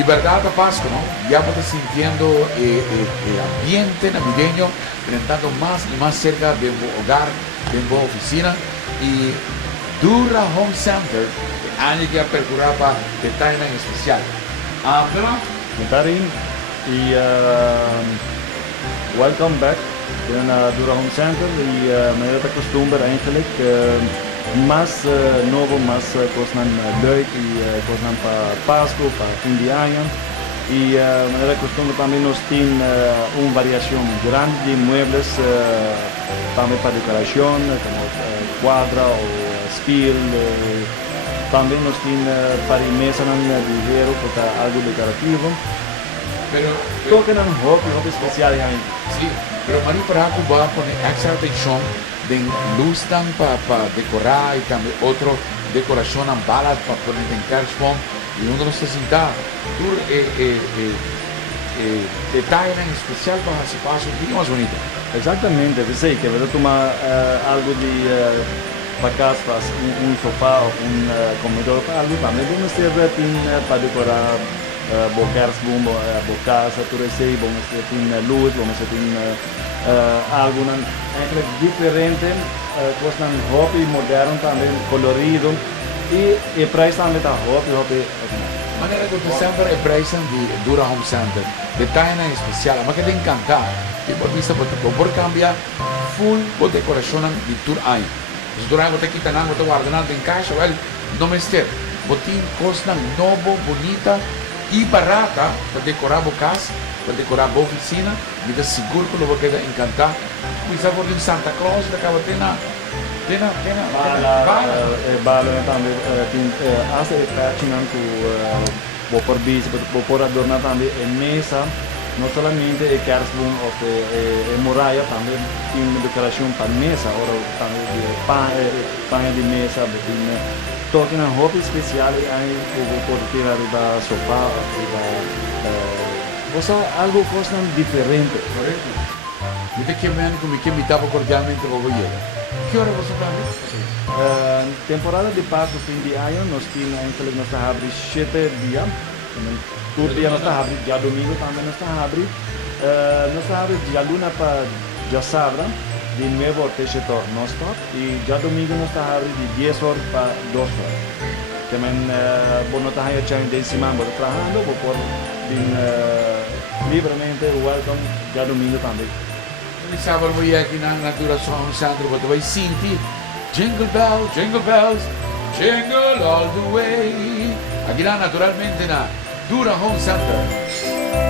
Y verdad, Pascua, ¿no? Ya estás sintiendo el ambiente navideño, entrando más y más cerca de tu hogar, de tu oficina. Y Dura Home Center, año que apertura para detalles en especial. Pero, Darin y welcome back in Dura Home Center y me costumbre eigenlijk más novo, más cosas leuk y cosas para Pascua, para fin de año. Y me costumbre también nos tiene una variación grande de muebles también para decoración, como cuadra o spiel. También nos tiene para mesa de hierro, para algo decorativo. pero Token een hobby especial ahí. sí, pero Mario Paraco va a poner extra atención de luz para decorar y también otro decoración en balas para poner en carspon y uno no se sienta detalle en especial para hacer paso un poquito más bonito. Exactamente, sí, que vedo tomar algo de para casa, un sofá o un comedor para algo, también vamos a ser para decorar bocas, bocas, tu receita, vamos a ter luz, vamos a ter algo eigenlijk diferente, cosas hobby moderno também, colorido e o preço também tá hobby. Manera que tú siempre empresa de Dura Home Center, detalle en especial, además que te encanta, y por vista por cambiar full por decoración de tour ahí. Si tú no te quitas nada, no te guardas nada en casa, well, no me estés. Botín cosa nuevo, bonita y barata para decorar tu casa, para decorar tu oficina, y te seguro que lo vas a quedar encantado. Quizá por un Santa Claus, la cabatina. Bala também hace fascinante vou por bis, vou por adornar também a mesa, não somente o kerstboom ou a muralha, também tem decoração para mesa, ou também pão de mesa, toque na roupa especial aí vou por ter arriba sofá, você algo coisa diferente. Correcto. Yo te quiero que me invitaba cordialmente a Bogoyera. ¿Qué hora vos hablas? Temporada de Pascua, fin de año, nos tiene eigenlijk nos está abrir 7 días. Todo día nos está abrir, ya domingo también nos está abrir. Nos está abrir ya luna para ya sábado, de nuevo techetor no stop. Y ya domingo nos está abrir de 10 horas para 2 horas. Que men, bueno, está ahí en décima, pero trabajando, por libremente, welcome, ya domingo también. Il sabato voy aquí in Natura Home Center, dove vai senti jingle bells, jingle all the way. Aquí naturalmente na Dura Home Center.